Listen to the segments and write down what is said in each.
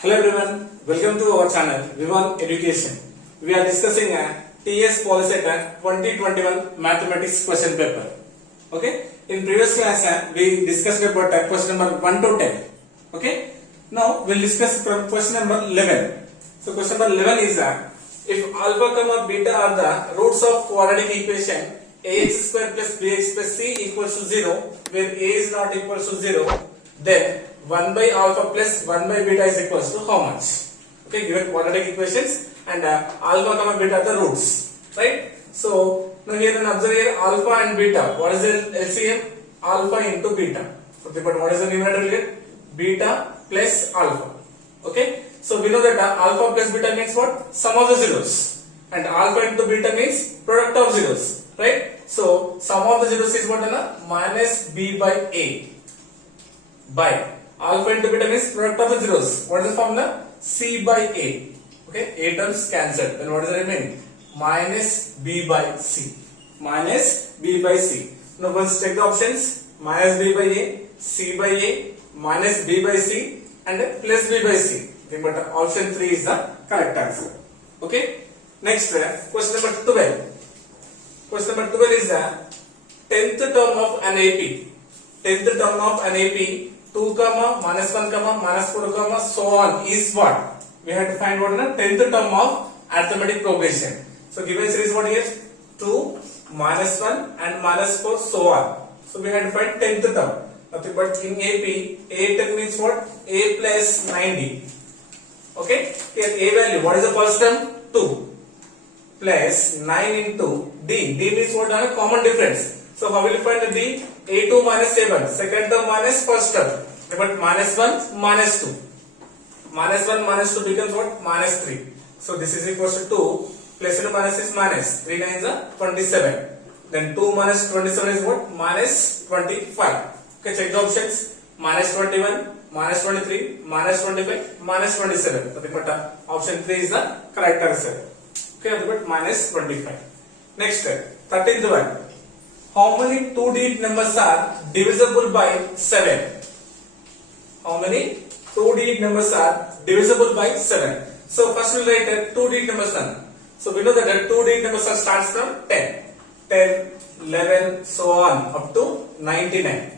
Hello everyone, welcome to our channel Vivan Education. We are discussing a TS Polyset 2021 Mathematics question paper. Okay, in previous class we discussed about question number 1 to 10. Okay, now we'll discuss from question number 11. So question number 11 is if alpha comma beta are the roots of quadratic equation ax square plus bx plus c equals to 0, where a is not equal to 0, then 1 by alpha plus 1 by beta is equals to how much? Okay, given quadratic equations and alpha comma beta are the roots, right? So now here and observe here alpha and beta. What is the LCM? Alpha into beta. Okay, but what is the numerator here? Beta plus alpha. Okay, so we know that alpha plus beta means what? Sum of the zeros, and alpha into beta means product of zeros, right? So sum of the zeros is what? Minus b by a by alpha into beta means product of the zeros. What is the formula? C by A. Okay, A terms cancelled. Then what is the remaining? Minus B by C. Minus B by C. Now once check the options. Minus B by A, C by A, minus B by C, and plus B by C. Okay, but option 3 is the correct answer. Okay. Next, question number 12. Question number 12 is the 10th term of an AP. 10th term of an AP. 2 comma minus 1 comma minus 4 comma so on is what? We have to find what is the 10th term of arithmetic progression. So given series what is 2 minus 1 and minus 4 so on. So we have to find 10th term. Nothing but in AP, A term means what? A plus 90. Okay, here A value, what is the first term? 2 plus 9 into D. D means what? A common difference. So how will you find the D? A2 minus 7, second term minus first term. But minus 1, minus 2. Minus 1, minus 2 becomes what? Minus 3. So this is equals to 2. Plus and minus is minus. 3 9s are 27. Then 2 minus 27 is what? Minus 25. Okay, check the options. Minus 21, minus 23, minus 25, minus 27. So the option 3 is the correct answer. Okay, but minus 25. Next, 13th one. How many 2-digit numbers are divisible by 7? How many 2-digit numbers are divisible by 7? So first we'll write 2-digit numbers then. So we know that the 2-digit numbers are starts from 10. 10, 11, so on up to 99.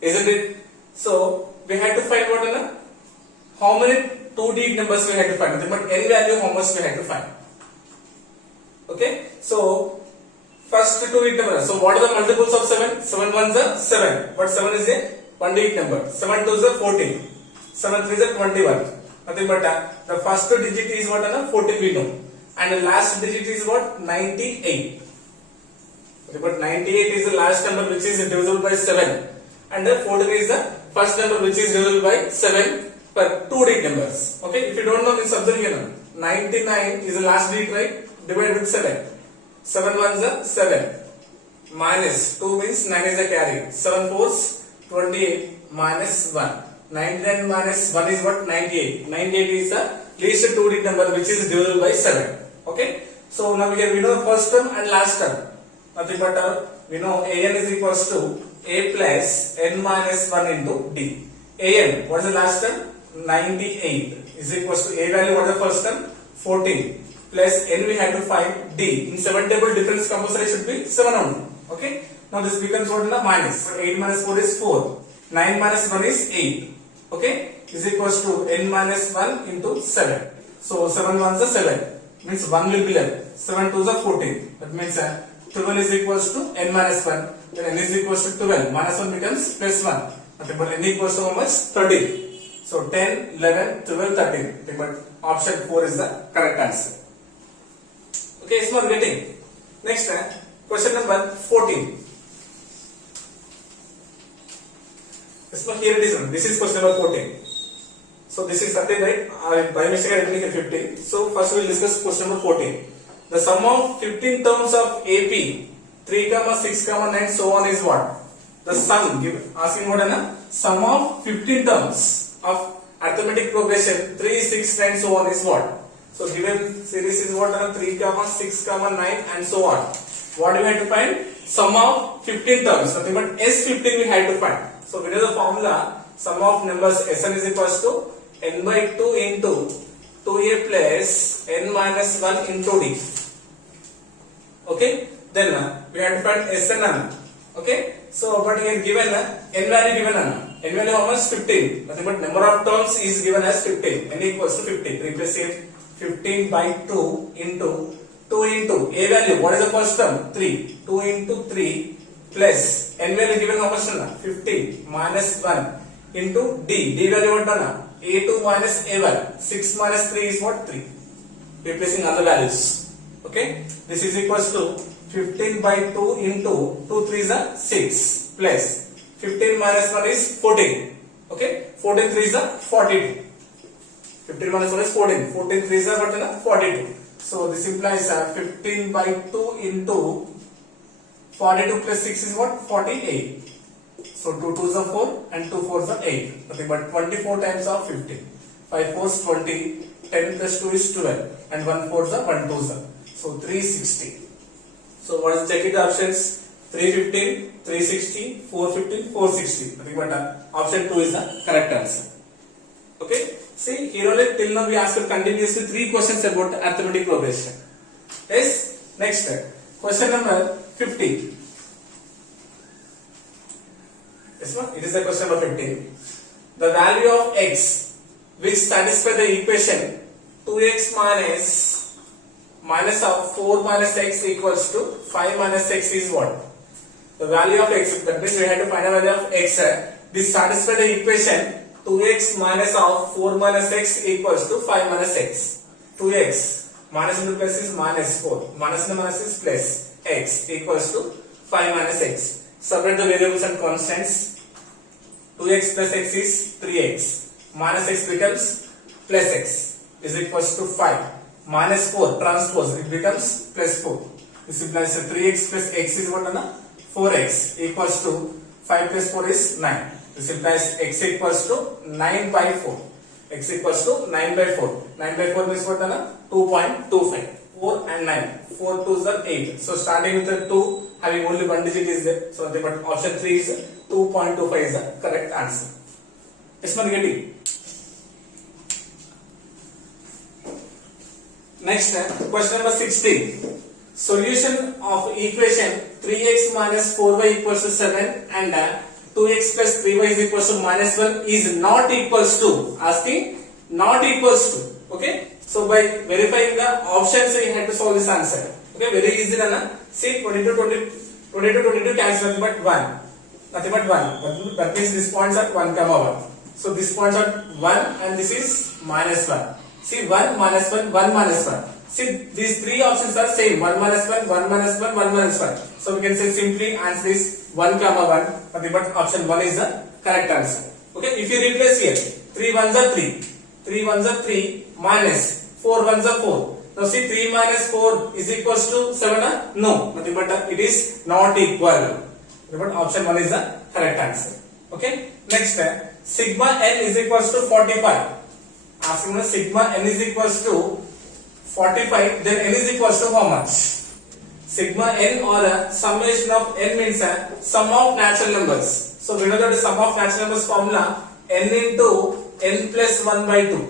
Isn't it? So we had to find what? How many 2-digit numbers we had to find? But n value how much we had to find? Okay. So first 2-digit number. So what are the multiples of 7? 7 ones are 7. But 7 is a 1-digit number. 7 twos are 14. 7 threes are 21. Nothing but the first digit is what? 14 we know. And the last digit is what? 98. Okay, but 98 is the last number which is divisible by 7. And the 14 is the first number which is divisible by 7 per 2-digit numbers. Okay, if you don't know, means observe here. 99 is the last digit, right? Divided with 7. 7 ones are 7. Minus 2 means 9 is a carry. 7 fours 28 minus 1. 99 minus 1 is what? 98. 98 is the least 2-digit number which is divisible by 7. Okay. So now here we know the first term and last term. Nothing but we know an is equals to a plus n minus 1 into d. An, what is the last term? 98 is equals to a value, what is the first term? 14. Plus n we have to find d. In 7 table difference compulsory should be 7 only. Okay. Now this becomes what in the minus. 8 minus 4 is 4. 9 minus 1 is 8. Okay. Is equals to n minus 1 into 7. So 7 ones are 7. Means 1 will be left. 7 twos are 14. That means 12 is equals to n minus 1. Then n is equals to 12. Minus 1 becomes plus 1. Okay, but n equals to how much? 13. So 10, 11, 12, 13. Okay, but option 4 is the correct answer. Okay, small getting. Next, question number 14. Here it is. This is question number 14. So this is 13, right? By mistake I didn't make 15. So first we will discuss question number 14. The sum of 15 terms of AP 3, 6, 9 so on is what? The sum asking what? Sum of 15 terms of arithmetic progression 3, 6, 9 so on is what? So given series is what? 3, 6, 9 and so on. What do we have to find? Sum of 15 terms. Nothing but S15 we had to find. So we know the formula. Sum of numbers Sn is equals to n by 2 into 2a plus n minus 1 into d. Okay, then we have to find Sn. Okay, so but here given n value given n value how much? 15. Nothing but number of terms is given as 15. N equals to 15. Replace here 15 by 2 into 2 into a value. What is the first term? 3. 2 into 3 plus n value given how much? 15 minus 1 into d. D value what? A2 minus A1. 6 minus 3 is what? 3. Replacing other values. Okay, this is equals to 15 by 2 into 2 3 is 6 plus 15 minus 1 is 14. Okay, 14 3 is 42. 15 minus 1 is 14. 14 3 is what? 42. So this implies 15 by 2 into 42 plus 6 is what? 48. So 2 2s are 4 and 2 4s are 8. Nothing but 24 times of 15. 5 4s 20. 10 plus 2 is 12. And 1 4s are 1 2s are. So 360. So what is check the options? 315, 360, 415, 460. Nothing but option 2 is the correct answer. Okay. See, here only till now we asked continuously 3 questions about arithmetic progression. Yes. Next, question number 50. This one, it is the question number 15. The value of x which satisfy the equation 2x minus of 4 minus x equals to 5 minus x is what? The value of x, that means we have to find a value of x. This satisfy the equation 2x minus of 4 minus x equals to 5 minus x. 2x minus into plus is minus 4. Minus into minus is plus x equals to 5 minus x. Separate the variables and constants. 2x plus x is 3x. Minus x becomes plus x is equals to 5. Minus 4 transpose, it becomes plus 4. This implies 3x plus x is what? 4x equals to 5 plus 4 is 9. This implies x equals to 9 by 4. X equals to 9 by 4. 9 by 4 means what? 2.25. 4 and 9. 4 2s are 8. So starting with the 2, having only one digit is there. So the option 3 is 2.25 is the correct answer. Yes, man, getting. Next, question number 16. Solution of equation 3x minus 4y equals to 7 and 2x plus 3y is equals to minus 1 is not equals to. Asking not equals to. Okay. So by verifying the options, you have to solve this answer. Okay. Very easy. See 22 cancel nothing but 1. Nothing but 1. That means these points are 1 comma 1. So these points are 1 and this is minus 1. See 1 minus 1, 1 minus 1. See these three options are same. 1 minus 1, 1 minus 1, 1 minus 1. So we can say simply answer is 1 comma 1. Nothing but option 1 is the correct answer. Okay. If you replace here, 3 ones are 3. 3 ones are 3 minus 4 ones are 4. Now see 3 minus 4 is equals to 7? No. Nothing but it is not equal. But option 1 is the correct answer. Okay. Next, sigma n is equals to 45. Asking us sigma n is equals to 45, then n is equals to how much? Sigma n or summation of n means sum of natural numbers. So we know that the sum of natural numbers formula n into n plus 1 by 2.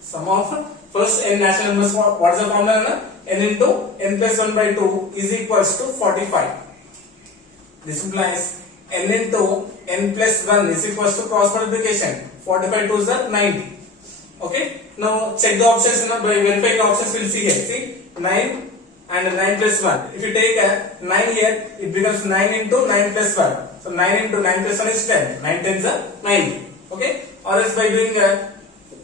Sum of first n natural numbers, what is the formula? N into n plus 1 by 2 is equals to 45. This implies n into n plus 1 is equals to cross multiplication. 45 2s are 90. Okay. Now check the options. By verifying the options, we'll see here. See 9 and 9 plus 1. If you take 9 here, it becomes 9 into 9 plus 1. So 9 into 9 plus 1 is 10. 9 10s are 90. Okay. Or else by doing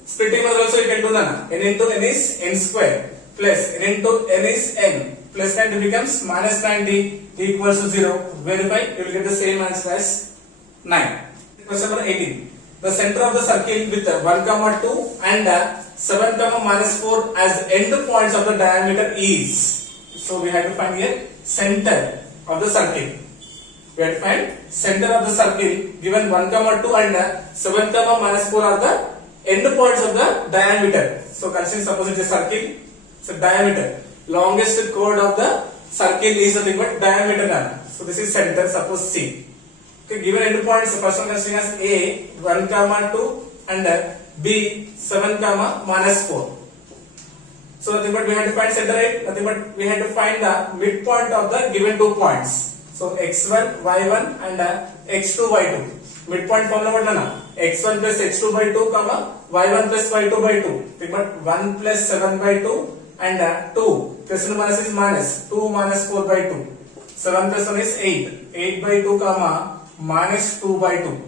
splitting also you can do n into n is n square plus n into n is n plus 90 becomes minus 90 equals to 0. Verify, you will get the same answer as 9. Question number 18. The center of the circle with 1 comma 2 and 7 comma minus 4 as end points of the diameter is. So we have to find here center of the circle. We have to find center of the circle given 1 comma 2 and 7 comma minus 4 are the end points of the diameter. So consider suppose it is a circle. So diameter. Longest chord of the circle is nothing but diameter. So this is center, suppose C. Okay, given end points, the first one considering as A, 1 comma 2 and B 7 comma minus 4. So nothing but we have to find center, right? Nothing but we have to find the midpoint of the given 2 points. So x1 y1 and x2 y2. Midpoint formula what na? x1 plus x2 by 2 comma y1 plus y2 by 2. Nothing but 1 plus 7 by 2 and 2. Plus and minus is minus 2 minus 4 by 2. 7 plus 1 is 8. 8 by 2 comma minus 2 by 2.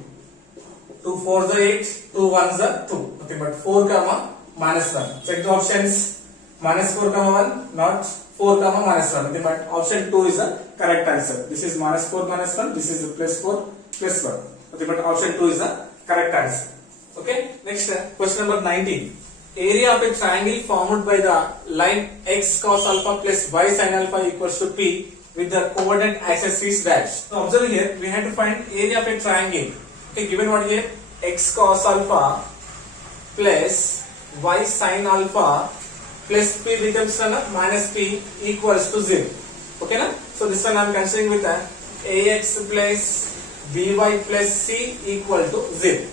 2 4 is 8. 2 1 is 2. Nothing but 4 comma minus 1. Check the options. Minus 4 comma 1, not 4 comma minus 1. Nothing but option 2 is the correct answer. This is minus 4 minus 1. This is plus 4 plus 1. Nothing but option 2 is the correct answer. Okay. Next question number 19. Area of a triangle formed by the line x cos alpha plus y sin alpha equals to p with the coordinate axis is dash. So observe here, we have to find area of a triangle. Okay, given what here? X cos alpha plus y sin alpha plus p becomes minus p equals to 0. Okay na? So this one I am considering with ax plus by plus c equal to 0.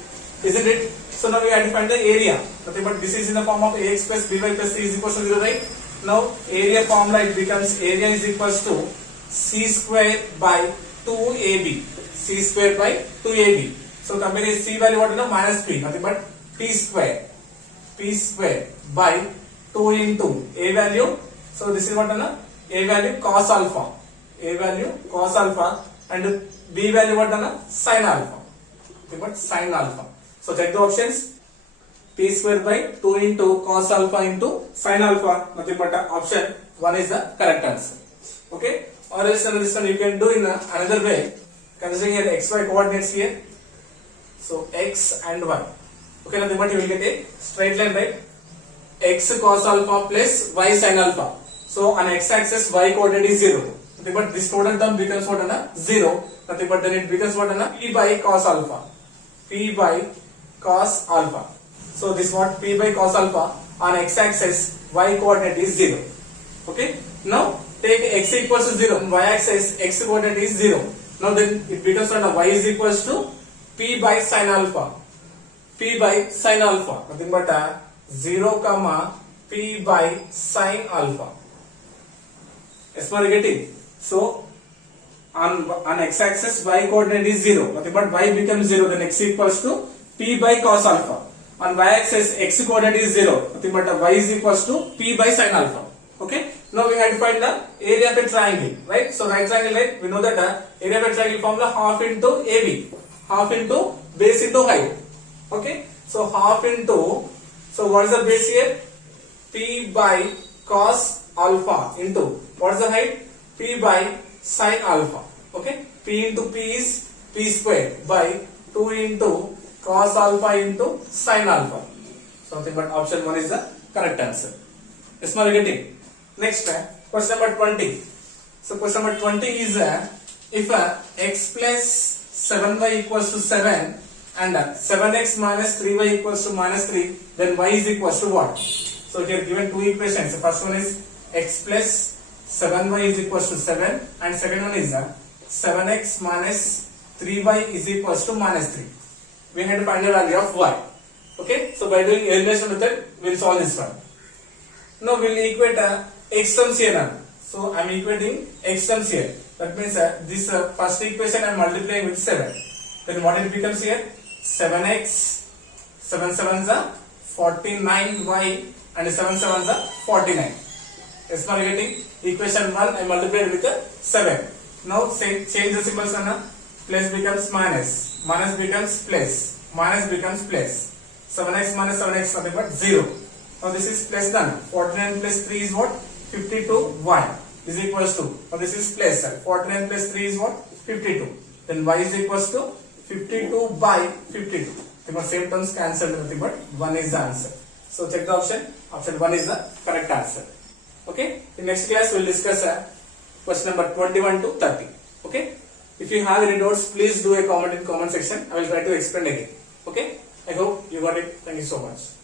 Isn't it? So now we have to find the area. Nothing but this is in the form of ax plus by plus c is equals to 0, right? Now area formula it becomes area is equals to c square by 2ab. C square by 2ab. So compare c value what is minus p. Nothing but p square. P square by 2 into a value. So this is what a value cos alpha. A value cos alpha and b value what sin alpha. Nothing but sin alpha. So check the options. P square by 2 into cos alpha into sin alpha. Nothing but option 1 is the correct answer. Okay. Or else this one you can do in another way. Considering here xy coordinates here. So x and y. Okay. Nothing but you will get a straight line, right? X cos alpha plus y sin alpha. So on x axis y coordinate is 0. Nothing but this total term becomes what 0. Nothing but then it becomes what p by cos alpha. P by cos alpha. So this what p by cos alpha on x axis y coordinate is 0. Okay. Now take x equals to 0. Y axis x coordinate is 0. Now then it becomes what y is equals to p by sin alpha. P by sin alpha. Nothing but 0 comma p by sin alpha. Yes, we are getting. So on x axis y coordinate is 0. Nothing but y becomes 0. Then x equals to p by cos alpha. On y axis x coordinate is 0. Nothing but y is equals to p by sin alpha. Okay. Now we have to find the area of a triangle, right? So right triangle, right? We know that area of a triangle formula half into AB, half into base into height. Okay. So half into. So what is the base here? P by cos alpha into what is the height? P by sin alpha. Okay. P into P is P square by 2 into cos alpha into sin alpha. Something but option 1 is the correct answer. Yes, we are getting. Next question number 20. So question number 20 is if x plus 7y equals to 7 and 7x minus 3y equals to minus 3, then y is equals to what? So here given two equations. The first one is x plus 7y is equals to 7 and second one is 7x minus 3y is equals to minus 3. We had to find the value of y. Okay, so by doing elimination method we will solve this one. Now we will equate x terms here now. So I am equating x terms here. That means this first equation I am multiplying with 7. Then what it becomes here? 7x, 7 7s are 49y and 7 7s are 49. Yes, now getting equation 1 I multiplied with 7. Now change the symbols and plus becomes minus, minus becomes plus, minus becomes plus. 7x minus 7x nothing but 0. Now this is plus done. 49 plus 3 is what? 52y is equals to. Now this is plus. 49 plus 3 is what? 52. Then y is equals to 52 by 52. Because same terms cancelled, nothing but 1 is the answer. So check the option. Option 1 is the correct answer. Okay. In next class we will discuss question number 21 to 30. Okay. If you have any doubts, please do a comment in comment section. I will try to explain again. Okay. I hope you got it. Thank you so much.